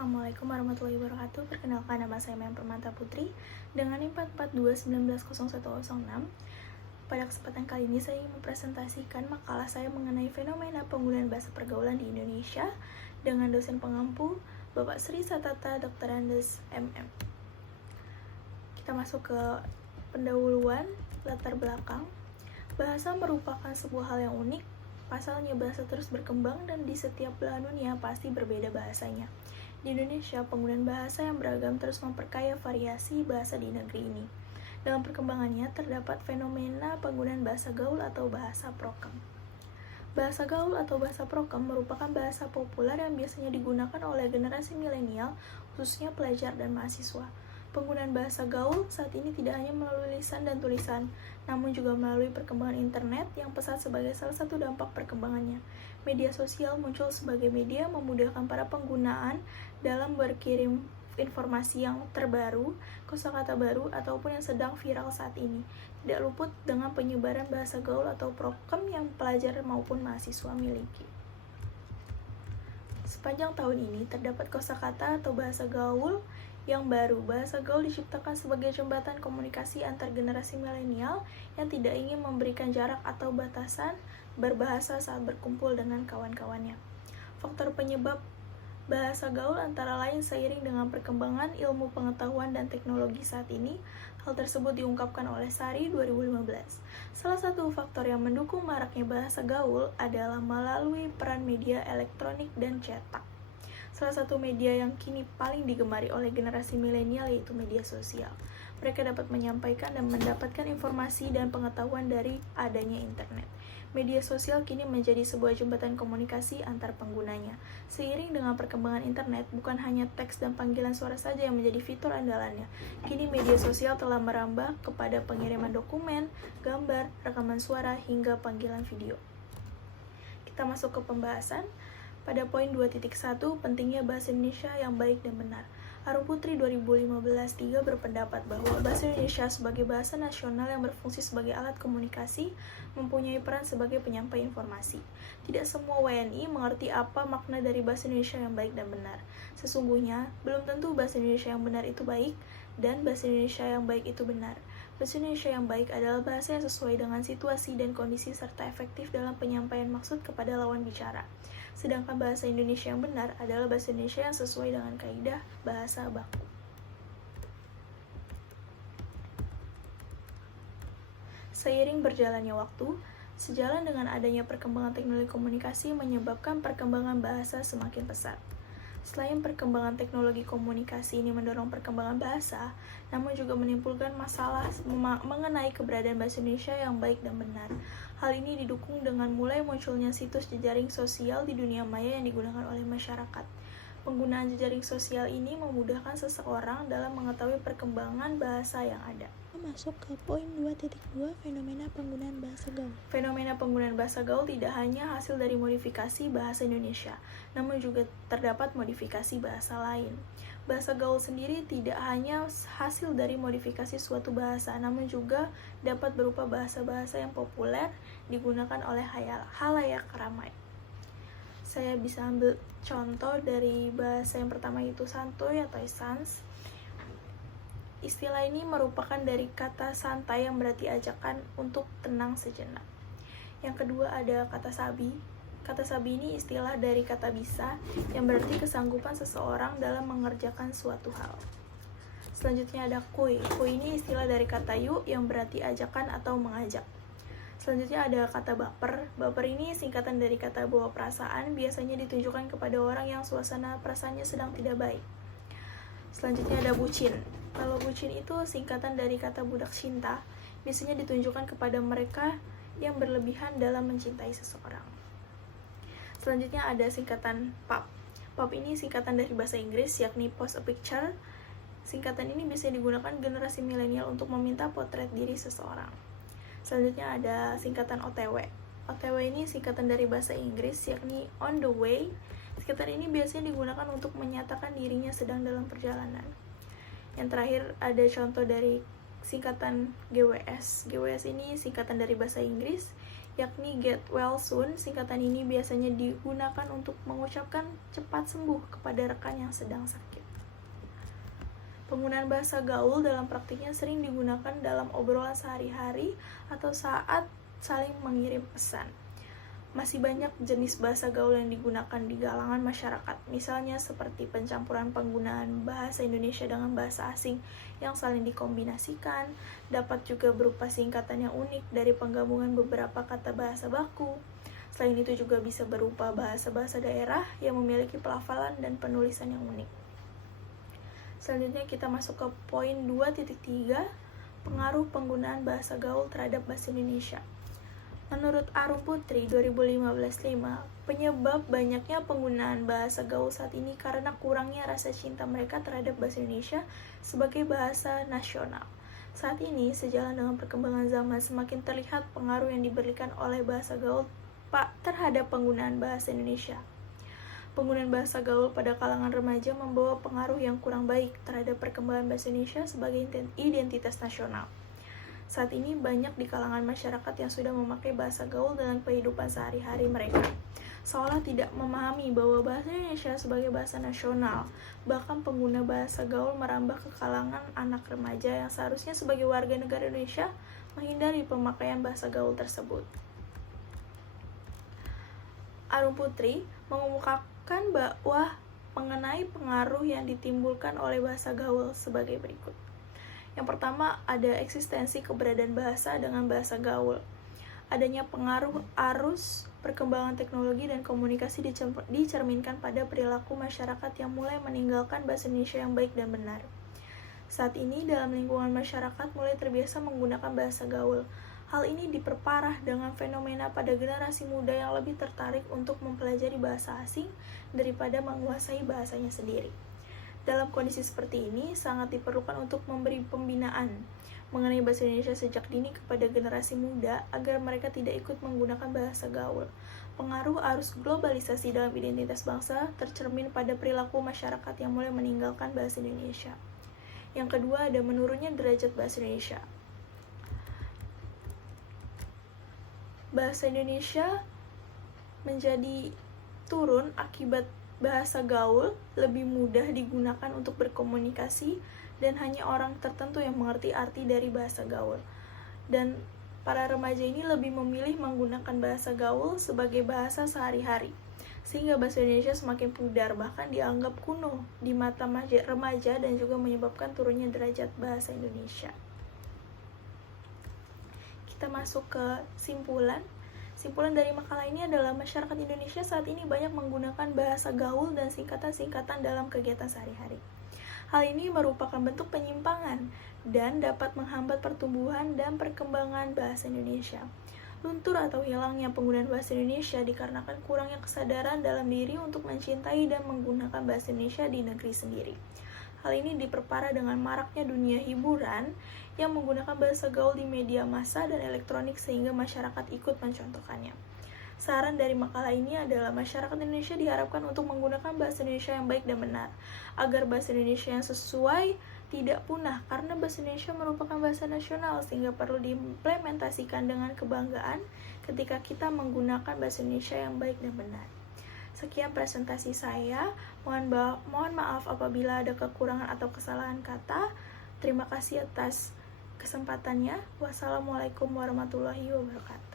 Assalamualaikum warahmatullahi wabarakatuh. Perkenalkan, nama saya Mem Permata Putri dengan NIM 442190106. Pada kesempatan kali ini saya ingin mempresentasikan makalah saya mengenai fenomena penggunaan bahasa pergaulan di Indonesia dengan dosen pengampu Bapak Sri Satata Dr. Andes MM. Kita masuk ke pendahuluan, latar belakang. Bahasa merupakan sebuah hal yang unik. Pasalnya bahasa terus berkembang dan di setiap belahan dunia pasti berbeda bahasanya. Di Indonesia, penggunaan bahasa yang beragam terus memperkaya variasi bahasa di negeri ini. Dalam perkembangannya, terdapat fenomena penggunaan bahasa gaul atau bahasa prokem. Bahasa gaul atau bahasa prokem merupakan bahasa populer yang biasanya digunakan oleh generasi milenial, khususnya pelajar dan mahasiswa. Penggunaan bahasa gaul saat ini tidak hanya melalui lisan dan tulisan, namun juga melalui perkembangan internet yang pesat sebagai salah satu dampak perkembangannya. Media sosial muncul sebagai media memudahkan para penggunaan dalam berkirim informasi yang terbaru, kosakata baru, ataupun yang sedang viral saat ini. Tidak luput dengan penyebaran bahasa gaul atau prokem yang pelajar maupun mahasiswa miliki. Sepanjang tahun ini terdapat kosakata atau bahasa gaul yang baru. Bahasa gaul diciptakan sebagai jembatan komunikasi antar generasi milenial yang tidak ingin memberikan jarak atau batasan berbahasa saat berkumpul dengan kawan-kawannya. Faktor penyebab bahasa gaul antara lain seiring dengan perkembangan ilmu pengetahuan dan teknologi saat ini. Hal tersebut diungkapkan oleh Sari 2015. Salah satu faktor yang mendukung maraknya bahasa gaul adalah melalui peran media elektronik dan cetak. Salah satu media yang kini paling digemari oleh generasi milenial yaitu media sosial. Mereka dapat menyampaikan dan mendapatkan informasi dan pengetahuan dari adanya internet. Media sosial kini menjadi sebuah jembatan komunikasi antar penggunanya. Seiring dengan perkembangan internet, bukan hanya teks dan panggilan suara saja yang menjadi fitur andalannya. Kini media sosial telah merambah kepada pengiriman dokumen, gambar, rekaman suara, hingga panggilan video. Kita masuk ke pembahasan. Pada poin 2.1, pentingnya bahasa Indonesia yang baik dan benar. Arum Putri 2015-3 berpendapat bahwa bahasa Indonesia sebagai bahasa nasional yang berfungsi sebagai alat komunikasi mempunyai peran sebagai penyampai informasi. Tidak semua WNI mengerti apa makna dari bahasa Indonesia yang baik dan benar. Sesungguhnya, belum tentu bahasa Indonesia yang benar itu baik dan bahasa Indonesia yang baik itu benar. Bahasa Indonesia yang baik adalah bahasa yang sesuai dengan situasi dan kondisi serta efektif dalam penyampaian maksud kepada lawan bicara. Sedangkan bahasa Indonesia yang benar adalah bahasa Indonesia yang sesuai dengan kaidah bahasa baku. Seiring berjalannya waktu, sejalan dengan adanya perkembangan teknologi komunikasi menyebabkan perkembangan bahasa semakin pesat. Selain perkembangan teknologi komunikasi ini mendorong perkembangan bahasa, namun juga menimbulkan masalah mengenai keberadaan bahasa Indonesia yang baik dan benar. Hal ini didukung dengan mulai munculnya situs jejaring sosial di dunia maya yang digunakan oleh masyarakat. Penggunaan jejaring sosial ini memudahkan seseorang dalam mengetahui perkembangan bahasa yang ada. Masuk ke poin 2.2, fenomena penggunaan bahasa gaul. Fenomena penggunaan bahasa gaul tidak hanya hasil dari modifikasi bahasa Indonesia, namun juga terdapat modifikasi bahasa lain. Bahasa gaul sendiri tidak hanya hasil dari modifikasi suatu bahasa, namun juga dapat berupa bahasa-bahasa yang populer digunakan oleh halayak ramai. Saya bisa ambil contoh dari bahasa yang pertama yaitu santuy atau sans. Istilah ini merupakan dari kata santai yang berarti ajakan untuk tenang sejenak. Yang kedua ada kata sabi. Kata sabi ini istilah dari kata bisa yang berarti kesanggupan seseorang dalam mengerjakan suatu hal. Selanjutnya ada kuy. Kuy ini istilah dari kata yu yang berarti ajakan atau mengajak. Selanjutnya ada kata baper. Baper ini singkatan dari kata bawa perasaan, biasanya ditunjukkan kepada orang yang suasana perasaannya sedang tidak baik. Selanjutnya ada bucin. Kalau bucin itu singkatan dari kata budak cinta, biasanya ditunjukkan kepada mereka yang berlebihan dalam mencintai seseorang. Selanjutnya ada singkatan pub. Pub ini singkatan dari bahasa Inggris, yakni post a picture. Singkatan ini biasanya digunakan generasi milenial untuk meminta potret diri seseorang. Selanjutnya ada singkatan OTW. OTW ini singkatan dari bahasa Inggris, yakni on the way. Singkatan ini biasanya digunakan untuk menyatakan dirinya sedang dalam perjalanan. Yang terakhir ada contoh dari singkatan GWS. GWS ini singkatan dari bahasa Inggris yakni get well soon. Singkatan ini biasanya digunakan untuk mengucapkan cepat sembuh kepada rekan yang sedang sakit. Penggunaan bahasa gaul dalam praktiknya sering digunakan dalam obrolan sehari-hari atau saat saling mengirim pesan. Masih banyak jenis bahasa gaul yang digunakan di kalangan masyarakat, misalnya seperti pencampuran penggunaan bahasa Indonesia dengan bahasa asing yang saling dikombinasikan, dapat juga berupa singkatan yang unik dari penggabungan beberapa kata bahasa baku. Selain itu juga bisa berupa bahasa-bahasa daerah yang memiliki pelafalan dan penulisan yang unik. Selanjutnya kita masuk ke poin 2.3, pengaruh penggunaan bahasa gaul terhadap bahasa Indonesia. Menurut Arum Putri 2015-5, penyebab banyaknya penggunaan bahasa gaul saat ini karena kurangnya rasa cinta mereka terhadap bahasa Indonesia sebagai bahasa nasional. Saat ini, sejalan dengan perkembangan zaman, semakin terlihat pengaruh yang diberikan oleh bahasa gaul terhadap penggunaan bahasa Indonesia. Penggunaan bahasa gaul pada kalangan remaja membawa pengaruh yang kurang baik terhadap perkembangan bahasa Indonesia sebagai identitas nasional. Saat ini banyak di kalangan masyarakat yang sudah memakai bahasa gaul dalam kehidupan sehari-hari mereka, seolah tidak memahami bahwa bahasa Indonesia sebagai bahasa nasional. Bahkan pengguna bahasa gaul merambah ke kalangan anak remaja yang seharusnya sebagai warga negara Indonesia menghindari pemakaian bahasa gaul tersebut. Arum Putri mengemukakan bahwa mengenai pengaruh yang ditimbulkan oleh bahasa gaul sebagai berikut. Yang pertama, ada eksistensi keberadaan bahasa dengan bahasa gaul. Adanya pengaruh arus perkembangan teknologi dan komunikasi dicerminkan pada perilaku masyarakat yang mulai meninggalkan bahasa Indonesia yang baik dan benar. Saat ini, dalam lingkungan masyarakat mulai terbiasa menggunakan bahasa gaul. Hal ini diperparah dengan fenomena pada generasi muda yang lebih tertarik untuk mempelajari bahasa asing daripada menguasai bahasanya sendiri. Dalam kondisi seperti ini, sangat diperlukan untuk memberi pembinaan mengenai bahasa Indonesia sejak dini kepada generasi muda agar mereka tidak ikut menggunakan bahasa gaul. Pengaruh arus globalisasi dalam identitas bangsa tercermin pada perilaku masyarakat yang mulai meninggalkan bahasa Indonesia. Yang kedua, ada menurunnya derajat bahasa Indonesia. Bahasa Indonesia menjadi turun akibat bahasa gaul lebih mudah digunakan untuk berkomunikasi dan hanya orang tertentu yang mengerti arti dari bahasa gaul. Dan para remaja ini lebih memilih menggunakan bahasa gaul sebagai bahasa sehari-hari, sehingga bahasa Indonesia semakin pudar, bahkan dianggap kuno di mata remaja dan juga menyebabkan turunnya derajat bahasa Indonesia. Kita masuk ke simpulan. Simpulan dari makalah ini adalah masyarakat Indonesia saat ini banyak menggunakan bahasa gaul dan singkatan-singkatan dalam kegiatan sehari-hari. Hal ini merupakan bentuk penyimpangan dan dapat menghambat pertumbuhan dan perkembangan bahasa Indonesia. Luntur atau hilangnya penggunaan bahasa Indonesia dikarenakan kurangnya kesadaran dalam diri untuk mencintai dan menggunakan bahasa Indonesia di negeri sendiri. Hal ini diperparah dengan maraknya dunia hiburan yang menggunakan bahasa gaul di media massa dan elektronik sehingga masyarakat ikut mencontohkannya. Saran dari makalah ini adalah masyarakat Indonesia diharapkan untuk menggunakan bahasa Indonesia yang baik dan benar, agar bahasa Indonesia yang sesuai tidak punah karena bahasa Indonesia merupakan bahasa nasional sehingga perlu diimplementasikan dengan kebanggaan ketika kita menggunakan bahasa Indonesia yang baik dan benar. Sekian presentasi saya. Mohon maaf apabila ada kekurangan atau kesalahan kata. Terima kasih atas kesempatannya. Wassalamualaikum warahmatullahi wabarakatuh.